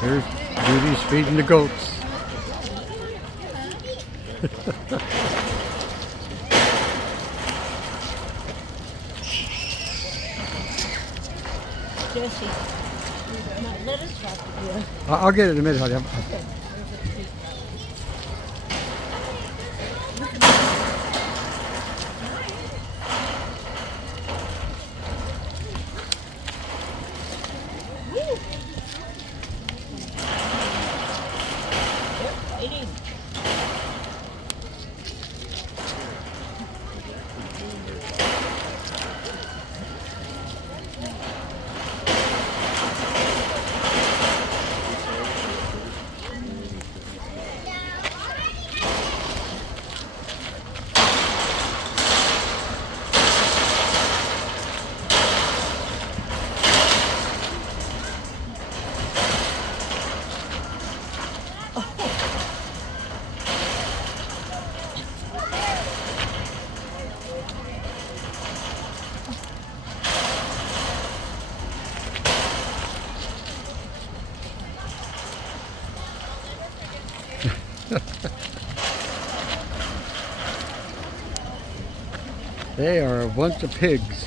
There's Judy's feeding the goats. Jesse, let us talk to you. I'll get it in a minute, honey. Fighting. They are a bunch of pigs.